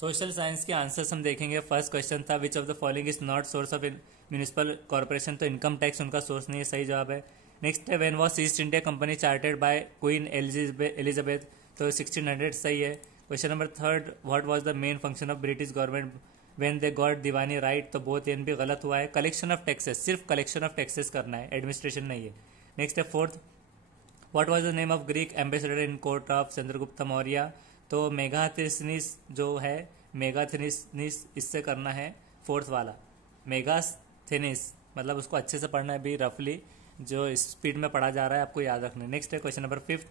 Social science के answers हम देखेंगे। फर्स्ट क्वेश्चन था which of the following is not source of municipal corporation, तो इनकम टैक्स उनका सोर्स नहीं है, सही जवाब है। नेक्स्ट है when was East India Company chartered by Queen Elizabeth, तो 1600 सही है। Question number third, what was the main function of British government when they got Diwani right, तो बोथ एन भी गलत हुआ है। कलेक्शन ऑफ टैक्सेस, सिर्फ कलेक्शन ऑफ टैक्सेस करना है, एडमिनिस्ट्रेशन नहीं है। नेक्स्ट है fourth, what was the name of Greek ambassador in court of Chandragupta Maurya, तो मेगास्थनीस जो है, मेगास्थनीस इससे करना है फोर्थ वाला, मेगास्थनीस मतलब उसको अच्छे से पढ़ना है भी, रफली जो स्पीड में पढ़ा जा रहा है आपको याद रखना है। नेक्स्ट है question number fifth,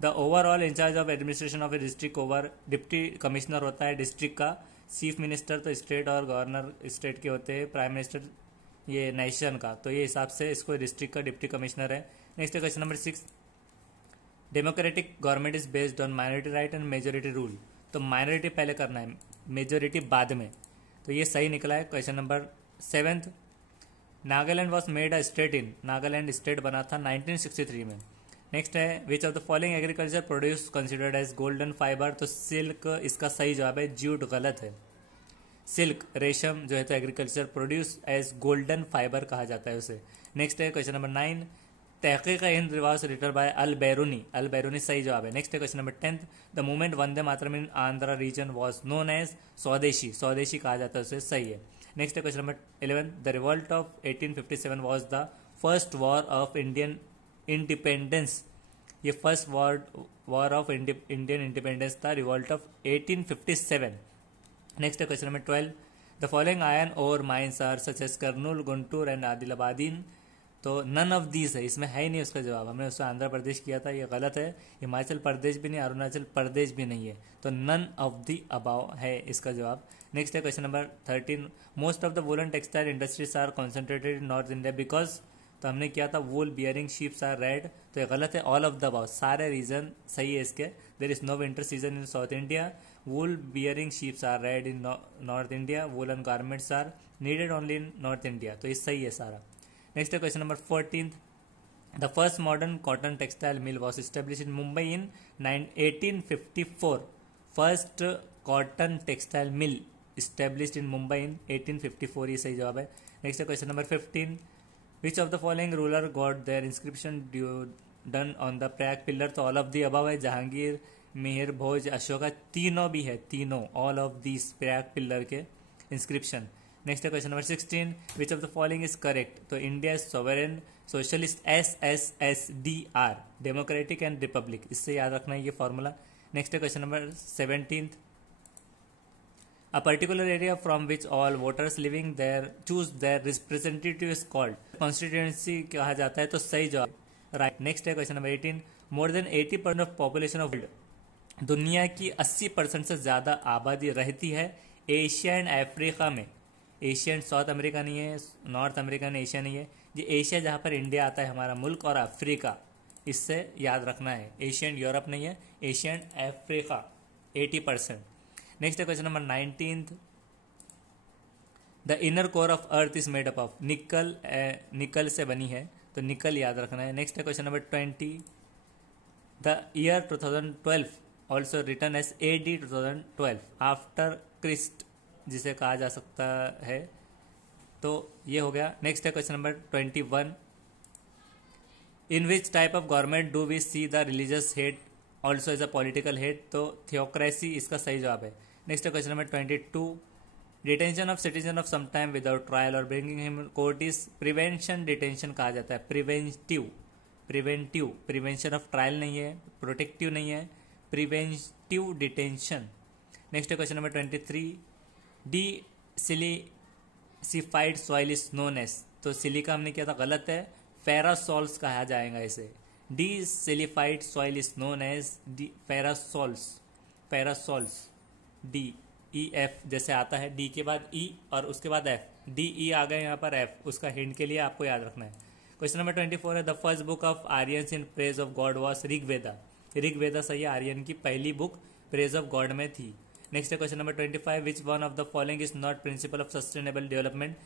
the overall incharge of administration of a district over, deputy commissioner होता है डिस्ट्रिक्ट का, चीफ मिनिस्टर तो स्टेट और गवर्नर स्टेट के होते हैं, प्राइम मिनिस्टर ये नेशन का, तो ये हिसाब से इसको डिस्ट्रिक्ट का डिप्टी कमिश्नर है। नेक्स्ट है question number six, democratic government is based on minority right and majority rule, तो माइनॉरिटी पहले करना है, मेजोरिटी बाद में, तो ये सही निकला है। Question number seventh, Nagaland was made a state in, Nagaland state बना था 1963 में। नेक्स्ट है which of the following agriculture produce considered as golden fibre, तो सिल्क इसका सही जवाब है, जूट गलत है। सिल्क रेशम जो है तो agriculture produce as golden fibre कहा जाता है उसे। नेक्स्ट है question number 9, Tahqiq Hind was written by Al Biruni सही जवाब है। नेक्स्ट है question number 10, the movement Vande Mataram in Andhra region was known as Swadeshi कहा जाता है उसे, सही है। नेक्स्ट है question number 11, the revolt of 1857 was the first war of Indian independence, ये first war of Indian independence था, रिवॉल्ट ऑफ 1857। नेक्स्ट है question number 12, the following iron ore mines are such as Kurnool, Guntur and आदिलाबादीन, तो none of these है, इसमें है ही नहीं उसका जवाब, हमने उससे आंध्र प्रदेश किया था, ये गलत है। हिमाचल प्रदेश भी नहीं, अरुणाचल प्रदेश भी नहीं है, तो नन ऑफ दी अबाव है इसका जवाब। नेक्स्ट है question number 13, most of the woollen textile industries are concentrated in north India because, तो हमने किया था wool bearing sheeps are reared, तो ये गलत है, ऑल ऑफ द अबाव, सारे रीजन सही है इसके। There is no winter season in south India, wool bearing sheeps are reared in north India, woollen garments are needed only in north India, तो ये सही है सारा। नेक्स्ट है question number 14, the first modern cotton textile mill was establish in Mumbai in 1854, first cotton textile mill established in Mumbai in 1854, ये सही जवाब है। नेक्स्ट है question number 15, which of the following ruler got their inscription done on the Prayag pillar, तो all of the above है, जहांगीर, मिहिर भोज, अशोका, तीनों भी है, तीनों all of these Prayag pillar के इंस्क्रिप्शन। नेक्स्ट है question number 16, which of the following is correct, तो India sovereign socialist SSSDR, democratic and republic, इससे याद रखना है ये फॉर्मूला। नेक्स्ट है question number 17, a particular area from which all voters living there choose their representative is called, constituency कहा जाता है, तो सही जवाब राइट। नेक्स्ट है question number 18, more than 80% of population of world, दुनिया की 80% से ज़्यादा आबादी रहती है एशिया एंड अफ्रीका में, एशिया एंड साउथ अमेरिका नहीं है, नॉर्थ अमेरिका एंड एशिया नहीं है, ये एशिया जहाँ पर इंडिया आता है हमारा मुल्क, और अफ्रीका, इससे याद रखना है, एशिया एंड यूरोप नहीं है, एशिया एंड अफ्रीका 80%। नेक्स्ट है question number 19, the inner core of earth is made up of, निकल से बनी है, तो निकल याद रखना है। नेक्स्ट है question number 20, the year 2012 also written as AD 2012 after Christ, जिसे कहा जा सकता है, तो ये हो गया। नेक्स्ट है question number 21, in which type of government do we see the religious head also as a political head, तो थियोक्रेसी इसका सही जवाब है। नेक्स्ट है question number 22, detention of citizen of some time without trial और bringing him court is prevention, detention कहा जाता है, प्रिवेंशन ऑफ ट्रायल नहीं है, प्रोटेक्टिव नहीं है, प्रिवेंटिव डिटेंशन। नेक्स्ट है question number 23, desilicified soil is known as, तो सिलिका हमने किया था, गलत है, फेरासोल्स कहा जाएगा इसे, desilicified soil is known as ferrasols, DEF जैसे आता है, डी के बाद E और उसके बाद F, DE आ गए यहाँ पर F, उसका हिंट के लिए आपको याद रखना है। क्वेश्चन नंबर 24 है, the first book of Aryans in praise of God was Rigveda सही है, आर्यन की पहली बुक प्रेज ऑफ गॉड में थी। नेक्स्ट है question number 25, which one of the following is not principle of sustainable development,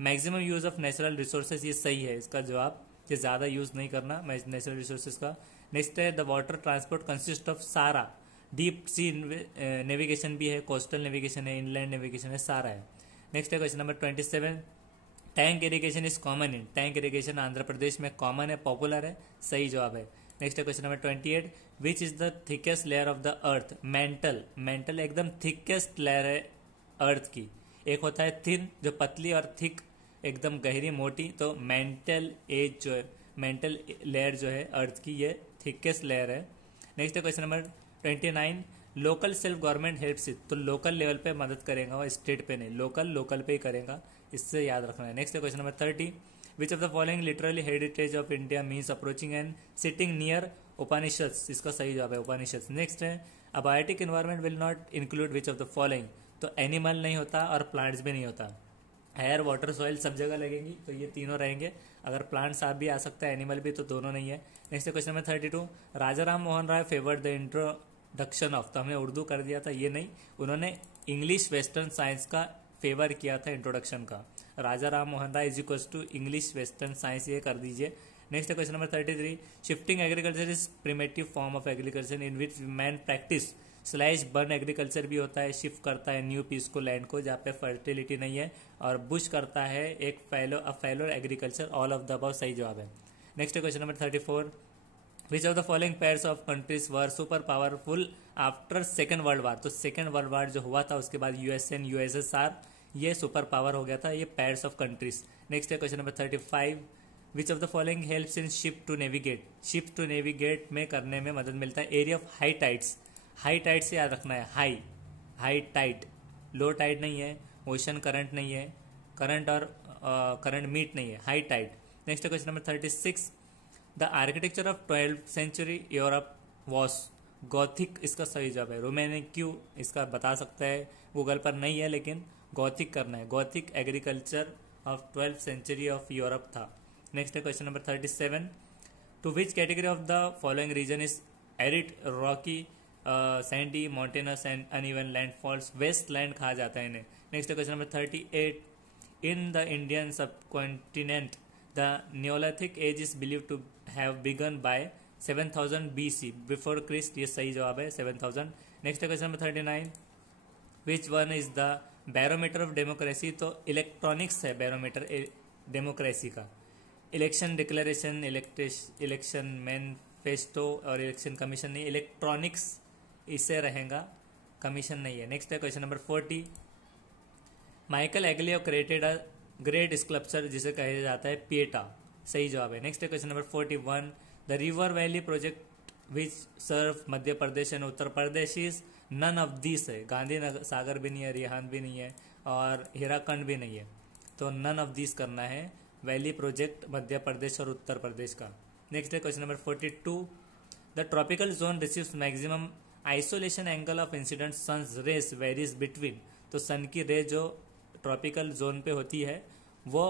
maximum use of natural resources, ये सही है इसका जवाब, कि ज़्यादा यूज़ नहीं करना नेचुरल रिसोर्सेज का। नेक्स्ट है, the water transport consist of सारा डीप सी नेविगेशन भी है, कोस्टल नेविगेशन है, इनलैंड नेविगेशन है, सारा है। नेक्स्ट है question number 27, tank irrigation is common in, tank irrigation Andhra Pradesh में कॉमन है, पॉपुलर है, सही जवाब है। नेक्स्ट है question number 28, which is the thickest layer of the earth, mental, mental एकदम थिकेस्ट लेयर है अर्थ की। एक होता है थिन जो पतली और थिक एकदम गहरी मोटी, तो मेंटल एज जो है, मेंटल लेयर जो है अर्थ की ये थिकेस्ट लेयर है। नेक्स्ट है question number 29, local self government helps it, तो लोकल लेवल पे मदद करेगा वो, स्टेट पे नहीं, लोकल पे ही करेगा, इससे याद रखना है। नेक्स्ट है question number 30, which of the following literally heritage of India means approaching and sitting near Upanishads, इसका सही जवाब है उपनिषद्स। नेक्स्ट है a biotic environment will not include which of the following, तो एनिमल नहीं होता और प्लांट्स भी नहीं होता, एयर वाटर सॉइल सब जगह लगेंगी, तो ये तीनों रहेंगे। अगर प्लांट्स आप भी आ सकता है, एनिमल भी, तो दोनों नहीं है। Next question number 32, Raja Ram Mohan Roy favoured the introduction of, तो हमने उर्दू कर दिया था, ये नहीं, उन्होंने इंग्लिश वेस्टर्न साइंस का फेवर किया था इंट्रोडक्शन का। Raja Ram Mohan Roy is equals to English western science, ये कर दीजिए। Next question number 33, shifting agriculture is primitive form of agriculture in which man practice slash burn agriculture भी होता है, शिफ्ट करता है न्यू पीस को लैंड को जहाँ पे फर्टिलिटी नहीं है, और बुश करता है एक fallow agriculture, all of the above सही जवाब है। Next question number 34, which of the following pairs of countries were super powerful after second world war, तो सेकेंड वर्ल्ड वार जो हुआ था उसके बाद यूएसएन यूएसएसआर ये सुपर पावर हो गया था, ये पेयर्स ऑफ कंट्रीज। नेक्स्ट है question number 35, which of the following helps in ship to navigate, ship to navigate में करने में मदद मिलता है, area of high tides, high tide से याद रखना है, हाई टाइड, लो टाइड नहीं है, ओशन करंट नहीं है, करंट और करंट मीट नहीं है, high tide. Next question number 36, the architecture of 12th century Europe was Gothic, इसका सही जवाब है रोमैनिक, क्यों इसका बता सकता है, गूगल पर नहीं है लेकिन गॉथिक करना है, Gothic agriculture of 12th century of Europe था। Next question number 37, to which category of the following region is arid rocky sandy mountainous and uneven landfalls, waste land कहा जाता है इन्हें। Next question number 38, in the Indian subcontinent the Neolithic age is believe to have began by 7000 BC before Christ, ये सही जवाब है 7000। Next question number 39, which one is the barometer of democracy, तो electronics है barometer democracy का, election declaration, election manifesto और election commission नहीं, electronics इससे रहेगा, कमीशन नहीं है। नेक्स्ट है question number 40, Michael एग्लियो created a great sculpture जिसे कहा जाता है पिएटा, सही जवाब है। नेक्स्ट है question number 41, the river valley project which serve Madhya Pradesh and Uttar Pradesh is none of this है, गांधी सागर भी नहीं है, रिहान भी नहीं है और हीराखंड भी नहीं है, तो नन ऑफ दिस करना है, वैली प्रोजेक्ट मध्य प्रदेश और उत्तर प्रदेश का। नेक्स्ट है question number 42, the tropical zone receives maximum insolation angle of incident sun's rays varies between, तो सन की रे जो ट्रॉपिकल जोन पे होती है वो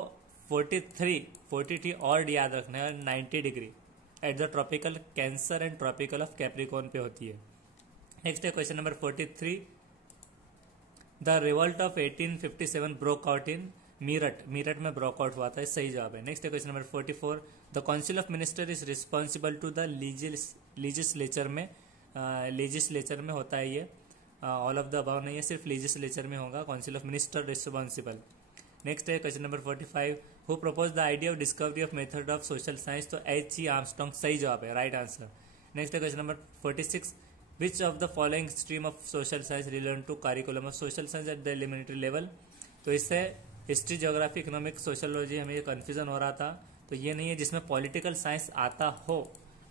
43 और याद रखना है, 90 degree at the tropical Cancer and tropical of Capricorn पे होती है। नेक्स्ट है question number 43, the revolt of 1857 broke out in Meerut, Meerut में ब्रोकआउट हुआ था, सही जवाब है। नेक्स्ट है question number 44, the council of minister is responsible to the legislature में, लेजिस्लेचर में होता है ये, ऑल ऑफ द अबाव नहीं है, सिर्फ लेजिस्लेचर में होगा, council of minister responsible. Next है question number 45, who propose the idea of discovery of method of social science, तो H.C. आर्मस्ट्रॉन्ग सही जवाब है, राइट आंसर। नेक्स्ट है question number 46, which of the following stream of social science relevant to curriculum of social science at the elementary level, तो इससे history, geography, economics, सोशलोजी, हमें ये confusion हो रहा था, तो ये नहीं है, जिसमें पॉलिटिकल साइंस आता हो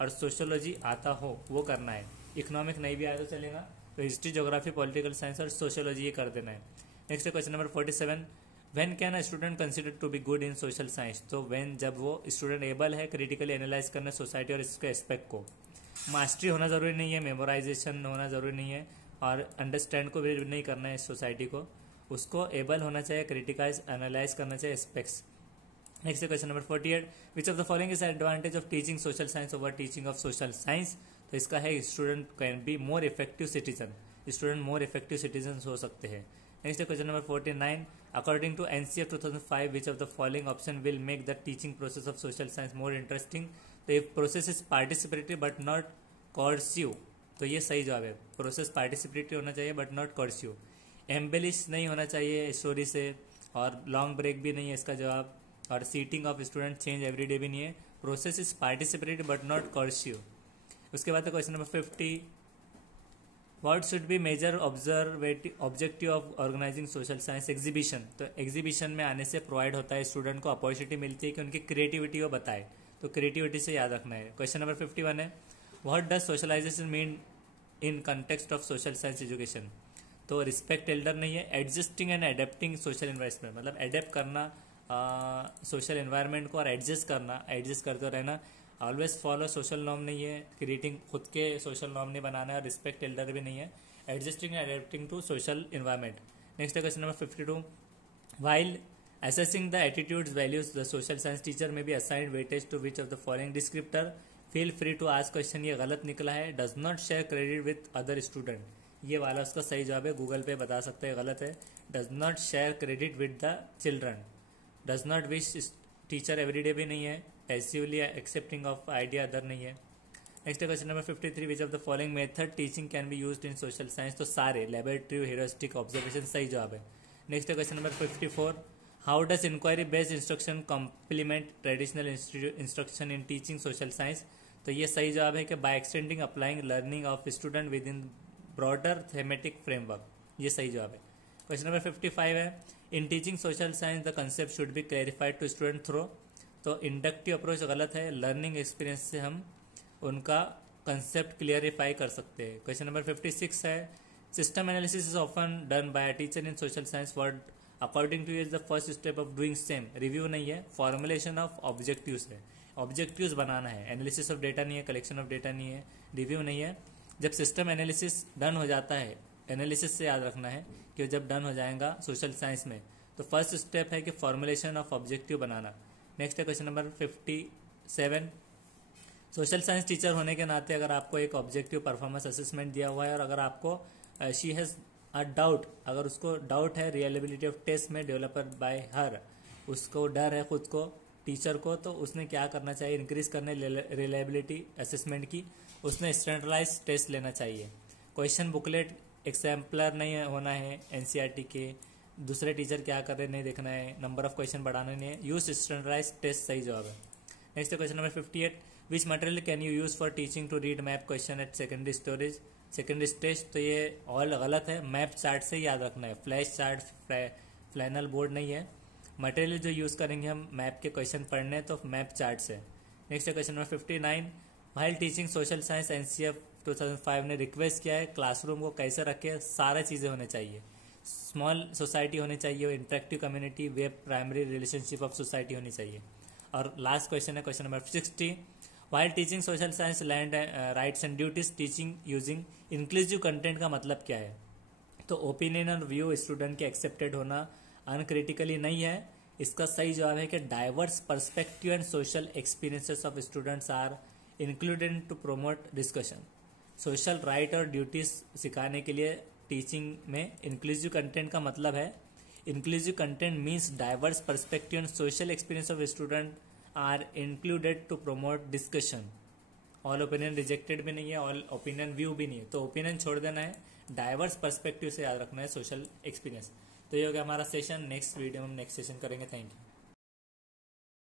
और सोशोलॉजी आता हो वो करना है, इकोनॉमिक नहीं भी आया तो चलेगा, तो हिस्ट्री, ज्योग्राफी, पॉलिटिकल साइंस और सोशोलॉजी ये कर देना है। Next question number 47, when can a student consider to be good in social science, तो व्हेन जब वो स्टूडेंट एबल है क्रिटिकली एनालाइज करना सोसाइटी और इसके एस्पेक्ट को, मास्टरी होना जरूरी नहीं है, मेमोराइजेशन होना जरूरी नहीं है और अंडरस्टैंड को भी नहीं करना है सोसाइटी को, उसको एबल होना चाहिए, क्रिटिकाइज एनालाइज करना चाहिए aspects. Next question number 48, which of the following is advantage of teaching social science over teaching of social science, तो इसका है student can be more effective citizen, student more effective citizen हो सकते हैं। Next question number 49, according to NCF 2005 which of the following option will make the teaching process of social science more interesting, तो ये process is participatory but not coercive, तो ये सही जवाब है। प्रोसेस पार्टिसिपेटरी होना चाहिए बट नॉट कर्स्यू। एम्बेलिश नहीं होना चाहिए स्टोरी से, और लॉन्ग ब्रेक भी नहीं है इसका जवाब, और seating of student change every day भी नहीं है। Process is participatory but not cursive. उसके बाद question number 50, what should be major objective of organising social science exhibition. तो एग्जीबिशन में आने से प्रोवाइड होता है स्टूडेंट को अपॉर्चुनिटी मिलती है कि उनकी क्रिएटिविटी को बताए, तो क्रिएटिविटी से याद रखना है। क्वेश्चन नंबर 51 है, what does socialisation mean in context of social science education. तो रिस्पेक्ट एल्डर नहीं है, adjusting and adapting social environment, मतलब एडेप्ट करना सोशल एनवायरनमेंट को और एडजस्ट करना, एडजस्ट करते रहना। ऑलवेज फॉलो सोशल नॉर्म नहीं है, क्रिएटिंग खुद के सोशल नॉर्म नहीं बनाना है, और रिस्पेक्ट एल्डर भी नहीं है, adjusting and adapting to social environment. Next है question number 52, while assessing the attitudes values the social science teacher may be assigned weightage to which of the following descriptor, feel free to ask question। ये गलत निकला है, does not share credit with other student, ये वाला उसका सही जवाब है, गूगल पे बता सकते हैं गलत है। does not share credit with the children, does not wish teacher everyday भी नहीं है, passively accepting of idea other नहीं है। Next question number 53, which of the following method teaching can be used in social science. तो सारे, laboratory, heuristic, observation सही जवाब है। Next question number 54, how does inquiry based instruction complement traditional instruction in teaching social science. तो ये सही जवाब है कि by extending applying learning of student within broader thematic framework, ये सही जवाब है। क्वेश्चन नंबर 55 है, इन teaching social science the concept should be clarified to student through. तो इंडक्टिव अप्रोच गलत है, लर्निंग एक्सपीरियंस से हम उनका कंसेप्ट क्लियरिफाई कर सकते हैं। क्वेश्चन नंबर 56 है, system analysis is often done by a teacher in social science, word according two is the first step of doing same. Review नहीं है, फॉर्मुलेशन ऑफ ऑब्जेक्टिव्स है, ऑब्जेक्टिव्स बनाना है, एनालिसिस ऑफ डेटा नहीं है, collection of data नहीं है, review नहीं है। जब सिस्टम एनालिसिस डन हो जाता है, एनालिसिस से याद रखना है कि जब डन हो जाएगा सोशल साइंस में, तो फर्स्ट स्टेप है कि फॉर्मुलेशन ऑफ ऑब्जेक्टिव बनाना। नेक्स्ट है question number 57, social science teacher होने के नाते अगर आपको एक ऑब्जेक्टिव परफॉर्मेंस असेसमेंट दिया हुआ है, और अगर आपको शी हैज़ अ डाउट, अगर उसको डाउट है रियलेबिलिटी ऑफ टेस्ट में डेवलपर बाय हर, उसको डर है खुद को, टीचर को, तो उसने क्या करना चाहिए, इंक्रीज करने रिलायबिलिटी असेसमेंट की, उसने स्टैंडर्डाइज टेस्ट लेना चाहिए। क्वेश्चन बुकलेट एग्जाम्पलर नहीं होना है एनसीईआरटी के, दूसरे टीचर क्या कर रहे हैं नहीं देखना है, नंबर ऑफ क्वेश्चन बढ़ाना नहीं है, यूज स्टैंडर्डाइज टेस्ट सही जवाब है। Next question number 58, which material can you use for teaching to read map question at secondary storage, secondary stage. तो ये ऑल गलत है, मैप चार्ट से याद रखना है, फ्लैश चार्ट, फ्लैनल बोर्ड नहीं है। मटेरियल जो यूज़ करेंगे हम मैप के क्वेश्चन पढ़ने, तो मैप चार्ट से। Next question number 59, while teaching social science NCF 2005 ने रिक्वेस्ट किया है क्लासरूम को कैसे रखे, सारा चीज़ें होने चाहिए, स्मॉल सोसाइटी होनी चाहिए, interactive community, web primary relationship of society होनी चाहिए। और लास्ट क्वेश्चन है question number 60, while teaching social science land rights and duties teaching using inclusive content का मतलब क्या है। तो ओपिनियन और व्यू स्टूडेंट के एक्सेप्टेड होना अनक्रिटिकली नहीं है, इसका सही जवाब है कि diverse perspective and social experiences of students are included to promote discussion. Social right और ड्यूटीज सिखाने के लिए टीचिंग में इंक्लूसिव कंटेंट का मतलब है, inclusive content means diverse perspective and social experience of student are included to promote discussion. All opinion rejected भी नहीं है, ऑल ओपिनियन व्यू भी नहीं है, तो ओपिनियन छोड़ देना है, डाइवर्स पर्सपेक्टिव से याद रखना है सोशल एक्सपीरियंस। तो ये हो गया हमारा सेशन, नेक्स्ट वीडियो में नेक्स्ट सेशन करेंगे। Thank you.